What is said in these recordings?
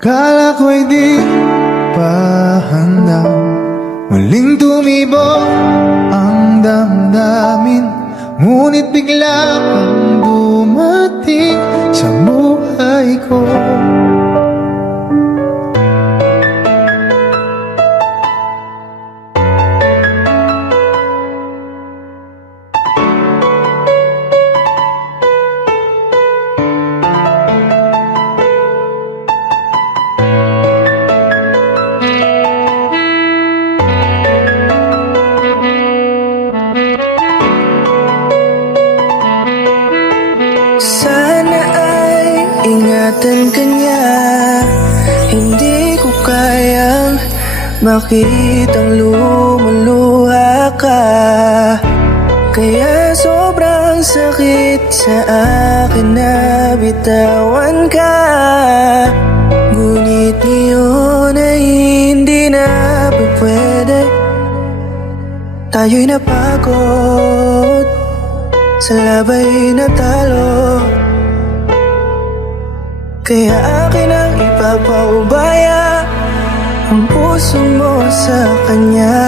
Kala ko'y di pa handa, muling tumibok ang damdamin, ngunit bigla kang dumating sa buhay ko. Sana ay ingatan ka niya, hindi ko kayang makitang lumuluha ka. Kaya sobrang sakit sa akin na bitawan ka. Ngunit ngayon ay hindi na pwede. Tayo'y napagod, sa labay na talo. Kaya akin ang ipapaubaya ang puso mo sa kanya.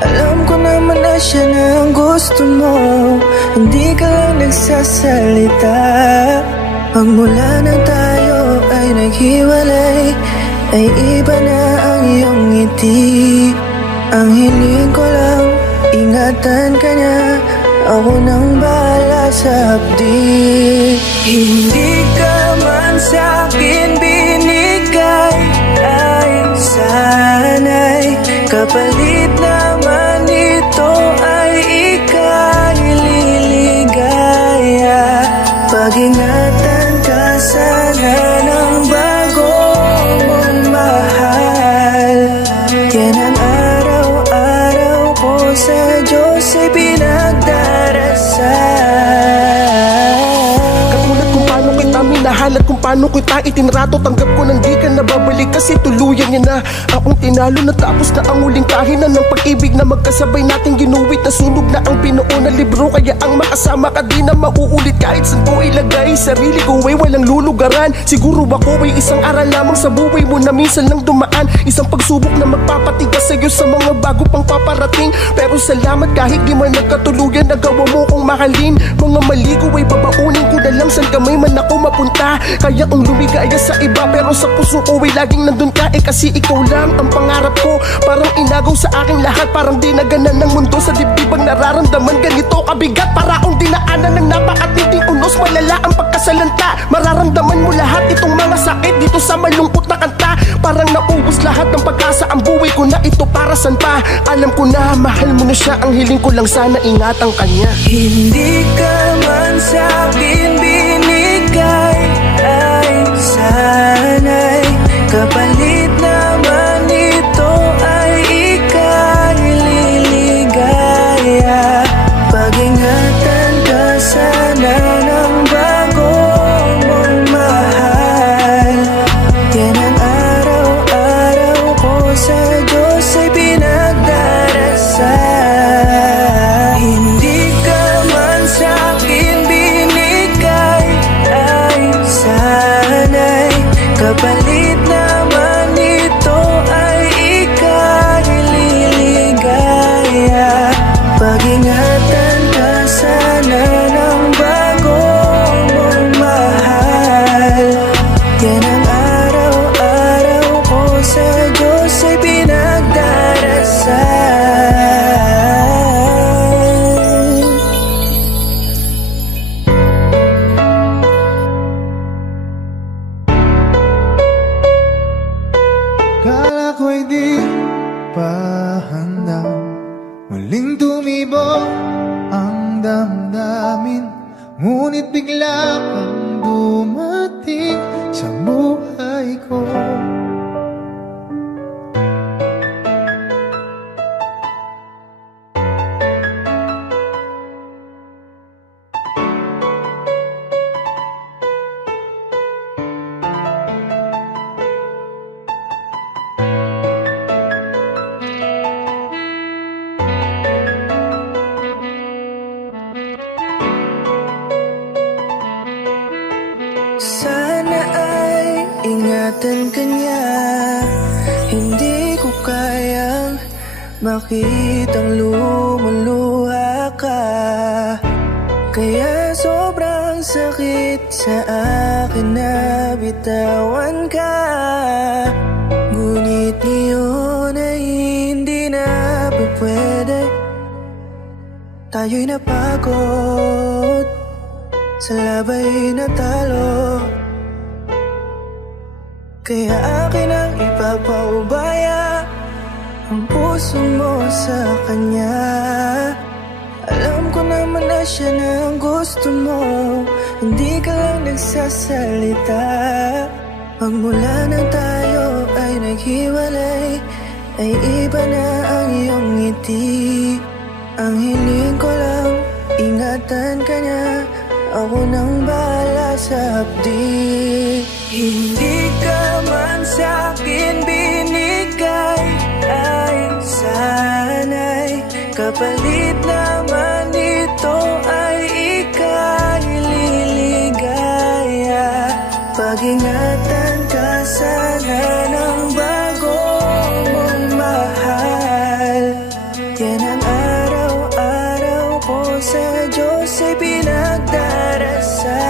Alam ko naman na siya na ang gusto mo, hindi ka lang nagsasalita. Pagmula nang tayo ay naghiwalay, ay iba na ang iyong ngiti. Ang hiling ko lang, ingatan ka niya, ako nang bahala sa hapdi. Hindi ka man sa'kin binigay, ay sana'y kapalit naman ito ay ika'y liligaya. Pag-ingatan ka sana ng bago mong mahal. Yan ang araw-araw ko sa Diyos ay pinagdarasal. Katulad kung paano kita minahal at kung paano kita itinrato, tanggap ko nang di ka nababalik kasi tuluyan niya na akong tinalo. Natapos na ang huling kahinan ng pag-ibig na magkasabay nating ginuwit. Nasunog na ang pinuo na libro, kaya ang makasama ka di na mauulit. Kahit saan ko ilagay sarili ko ay walang lulugaran. Siguro ako ay isang aral lamang sa buhay mo na minsan lang dumaan. Isang pagsubok na magpapatigas sa'yo sa mga bago pang paparating. Pero salamat kahit di man nagkatuluyan, nagawa mo kong mahalin. Mga mali ko ay babaunin ko na lang saan kamay man ako mapunta. Kaya ang lumigaya sa iba pero sa puso ko ay laging nandun ka. Kasi ikaw lang ang pangarap ko. Parang inagaw sa aking lahat, parang dinaganan ng mundo sa dibdib ang nararamdaman. Ganito kabigat para akong dinaanan ng napakatinding unos. Malala ang pagkasalanta, mararamdaman mo lahat itong mga sakit dito sa malungkot na kanta. Parang naubos lahat ng pag-asa, ang buhay ko na ito para saan pa. Alam ko na mahal mo na siya, ang hiling ko lang sana ingatan kanya. Hindi ka man sa'kin binigay, ay sana'y kapalit naman ito ay ika'y liligaya. Pag-ingatan ka sana ng bago mong mahal. Yan ang araw-araw ko sa Diyos ay pinagdarasal. Hindi ka man sa'kin binigay, ay sana'y kapalit naman ito ay ika'y liligaya. Pag-ingatan ka sana ng bago mong mahal. Yan ang araw-araw ko sa Diyos ay pinagdarasal. Kala ko'y di pa handa, muling tumibok ang damdamin, ngunit bigla kang dumating sa buhay ko. ingatan ka niya. Hindi ko kayang makitang lumuluha ka. Kaya sobrang sakit sa akin na bitawan ka. Ngunit ngayon ay hindi na pwede. Tayo'y napagod, sa labay natalo. Kaya akin ang ipapaubaya ang puso mo sa kanya. Alam ko naman na siya na ang gusto mo, hindi ka lang nagsasalita. Magmula nang tayo ay naghiwalay, ay iba na ang iyong ngiti. Ang hiling ko lang, ingatan ka niya, ako nang bahala sa hapdi. Hindi ka man sa'kin binigay, ay sana'y kapalit naman ito ay ika'y liligaya. Pag-ingatan ka sana ng bago mong mahal. Yan ang araw-araw ko sa Diyos ay pinagdarasal.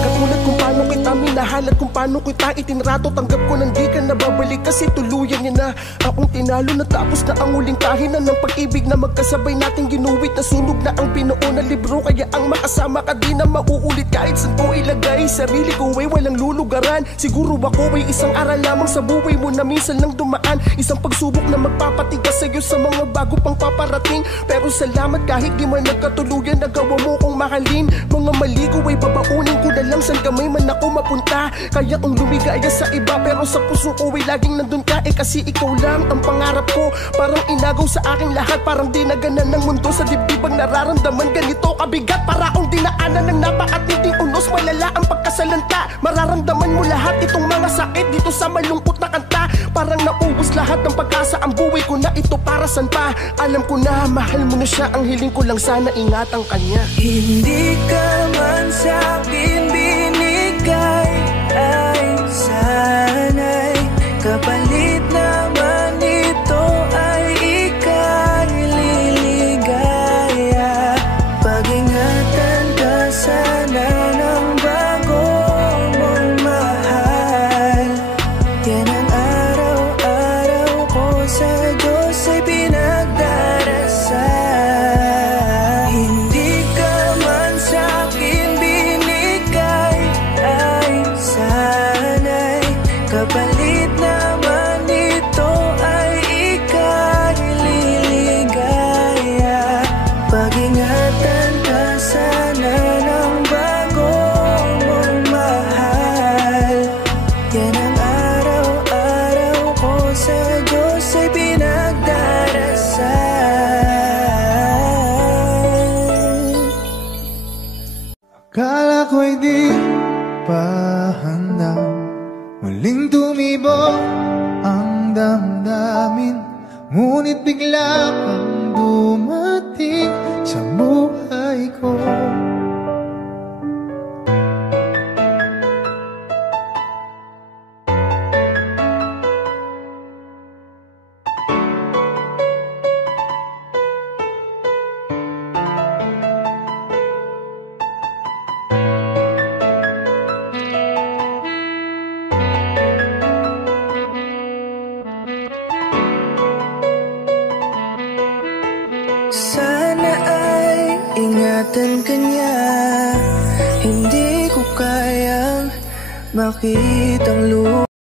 Katulad kung paano kita minahal at kung paano kita itinrato, tanggap ko nang di ka nababalik kasi tuluyan niya na akong tinalo. Natapos na ang huling kahinan ng pag-ibig na magkasabay nating ginuwit. Nasunog na ang binuo na libro, kaya ang makasama ka di na mauulit. Kahit saan ko ilagay sarili ko ay walang lulugaran. Siguro ako ay isang aral lamang sa buhay mo na minsan lang dumaan. Isang pagsubok na magpapatigas sa'yo sa mga bago pang paparating. Pero salamat kahit di man nagkatuluyan, nagawa mo kong mahalin. Mga mali ko ay babaunin ko na lang saan kamay man ako mapunta. Kaya kong lumigaya sa iba pero sa puso ko ay laging nandun ka. Kasi ikaw lang ang pangarap ko. Parang inagaw sa aking lahat, parang dinaganan ng mundo sa dibdibang nararamdaman. Ganito kabigat para akong dinaanan ng napakatinding unos. Malala ang pagkasalanta, mararamdaman mo lahat itong mga sakit dito sa malungkot na kanta. Parang naubos lahat ng pag-asa, ang buhay ko na ito para san pa. Alam ko na mahal mo na siya, ang hiling ko lang sana ingatan kanya. Hindi ka man sa'kin binigay, ay sana'y kapalit naman ito ay ika'y liligaya. Pag-ingatan ka sana ng bago mong mahal. Yan ang araw-araw ko sa Diyos ay pinagdarasal. Hindi ka man sa'kin binigay, ay sana'y kapalit naman ito ay ika'y liligaya. Pag-ingatan ka sana ng bago mong mahal. Yan ang araw-araw ko sa Diyos ay pinagdarasal. Akala ko'y di pa handa, muling tumibo ang damdamin. Ngunit bigla kang dumating sa buhay ko. Sana ay ingatan ka niya. Hindi ko kayang makitang luha.